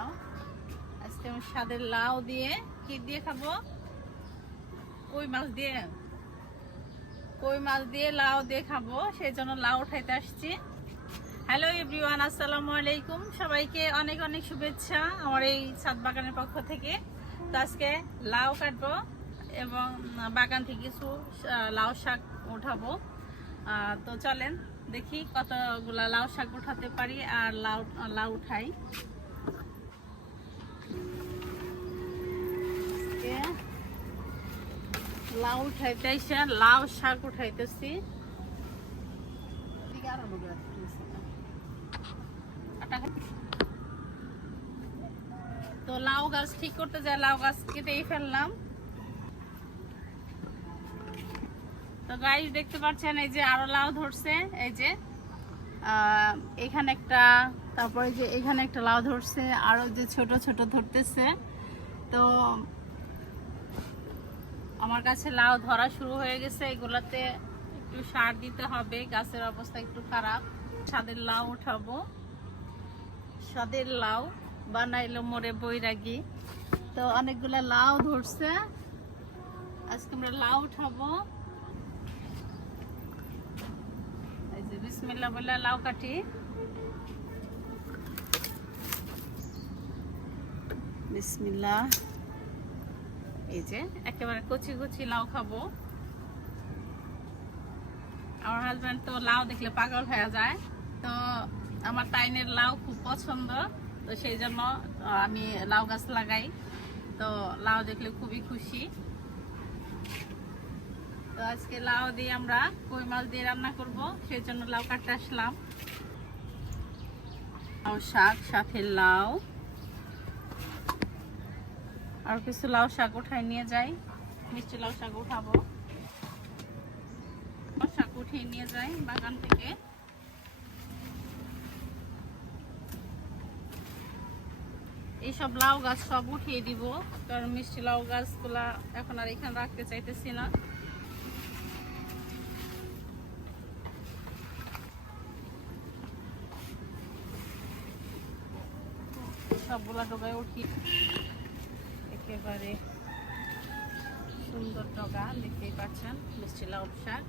লাউ। আজকে আমি স্বাদের লাউ দিয়ে কি দিয়ে খাবো? কই মাছ দিয়ে লাউ দিয়ে খাবো, সেই জন্য লাউ উঠাইতে আসছি। হ্যালো এভরিওয়ান, আসসালামু আলাইকুম। সবাইকে অনেক অনেক শুভেচ্ছা আমার এই ছাদ বাগানের পক্ষ থেকে। তো আজকে লাউ কাটবো এবং বাগান থেকে কিছু লাউ শাক উঠাবো। তো চলেন দেখি কতগুলা লাউ শাক উঠাতে পারি আর লাউ উঠাই। লাউ উঠাইতে এসে লাউ শাক উঠাইতেছি। তো লাউ গাছ ঠিক করতে যায়, লাউ গাছ কেটেই ফেললাম। তো গাইস দেখতে পাচ্ছেন এই যে আরো লাউ ধরছে, এই যে এখানে একটা, তারপরে যে এখানে একটা লাউ ধরছে, আরো যে ছোট ছোট ধরতেছে। তো আমার কাছে লাউ ধরা শুরু হয়ে গেছে। এগুলাতে একটু সার দিতে হবে, গাছের অবস্থা একটু খারাপ। স্বাদের লাউ উঠাবো, স্বাদের লাউ বানাইলো মোরে বৈরাগী। তো অনেকগুলা লাউ ধরছে, আজকে আমরা লাউ উঠাবো। এই যে বিসমিল্লাহ বলে লাউ কাটি। বিসমিল্লাহ। এই যে একেবারে কচি কচি লাউ খাবো। আমার হাজব্যান্ড তো লাউ দেখলে পাগল হয়ে যায়। তো আমার তাইনের লাউ খুব পছন্দ, তো সেই জন্য আমি লাউ গাছ লাগাই। তো লাউ দেখলে খুবই খুশি। তো আজকে লাউ দিয়ে আমরা কই মাছ দিয়ে রান্না করব, সেই জন্য লাউ কাটতে আসলাম। লাউ শাক, সাথে লাউ, আর কিছু লাউ শাক উঠাই নিয়ে যাই। মিষ্টি লাউ শাক উঠাবো, শাক উঠিয়ে নিয়ে যাই বাগান থেকে। এইসব লাউ গাছ সব উঠিয়ে দিব, কারণ মিষ্টি লাউ গাছগুলা এখন আর এখানে রাখতে চাইতেছি না। সবগুলা ডগায় উঠি, একেবারে সুন্দর ডগা, দেখতেই পাচ্ছেন মিষ্টি লাউ শাক।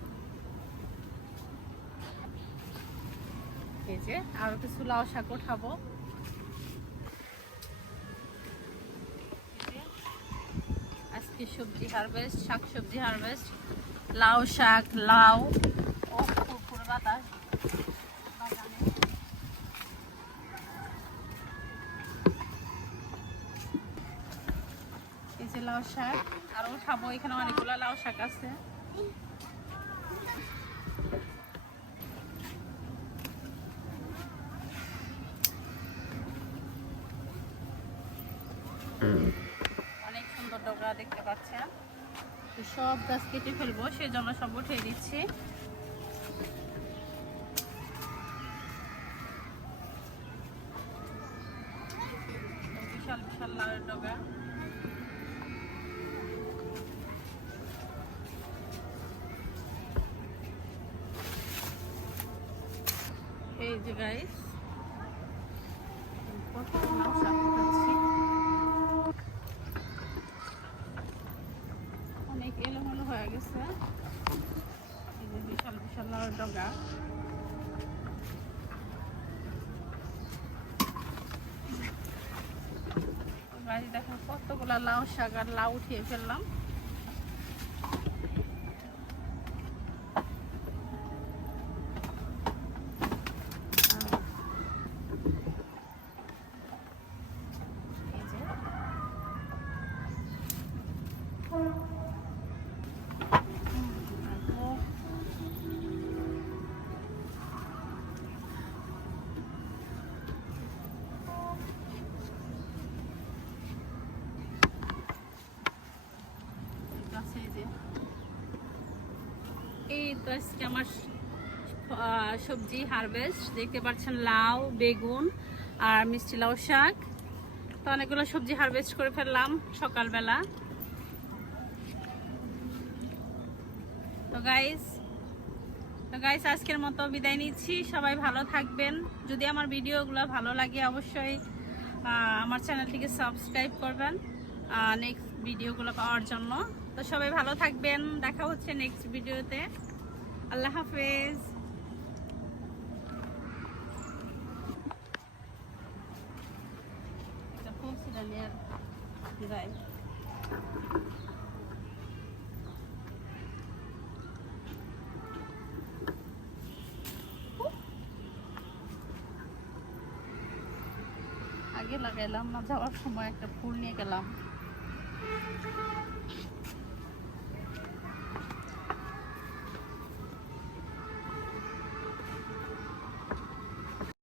এই যে আরো কিছু লাউ শাক উঠাবো। আজকে সবজি হারভেস্ট, শাক সবজি হারভেস্ট। লাউ শাক, লাউ, ও পুরো বাতাস বাগানে। এই যে লাউ শাক আরো উঠাবো, এখানে অনেকগুলো লাউ শাক আছে। অনেক সুন্দর ডগা দেখতে পাচ্ছেন। সব গাছ কেটে ফেলবো, সেই জন্য সব উঠিয়ে দিচ্ছি। বিশাল বিশাল লাউয়ের ডগা। এই যে গাইস কত লাউ শাক উঠাচ্ছি, অনেক এলোমেলো হয়ে গেছে। এই যে বিশাল বিশাল লাউয়ের ডগা। গাছ দেখো কতগুলা লাউ শাক আর লাউ উঠিয়ে ফেললাম। এই তো আজকে আমার সবজি হারভেস্ট, দেখতে পাচ্ছেন লাউ, বেগুন আর মিষ্টি লাউ শাক। তো অনেকগুলো সবজি হারভেস্ট করে ফেললাম সকালবেলা। তো গাইস আজকের মতো বিদায় নিচ্ছি। সবাই ভালো থাকবেন। যদি আমার ভিডিওগুলো ভালো লাগে অবশ্যই আমার চ্যানেলটিকে সাবস্ক্রাইব করবেন নেক্সট ভিডিওগুলো পাওয়ার জন্য। তো সবাই ভালো থাকবেন, দেখা হচ্ছে নেক্সট ভিডিওতে। আল্লাহ হাফেজ। আগে লাগাইলাম না, যাওয়ার সময় একটা ফুল নিয়ে গেলাম।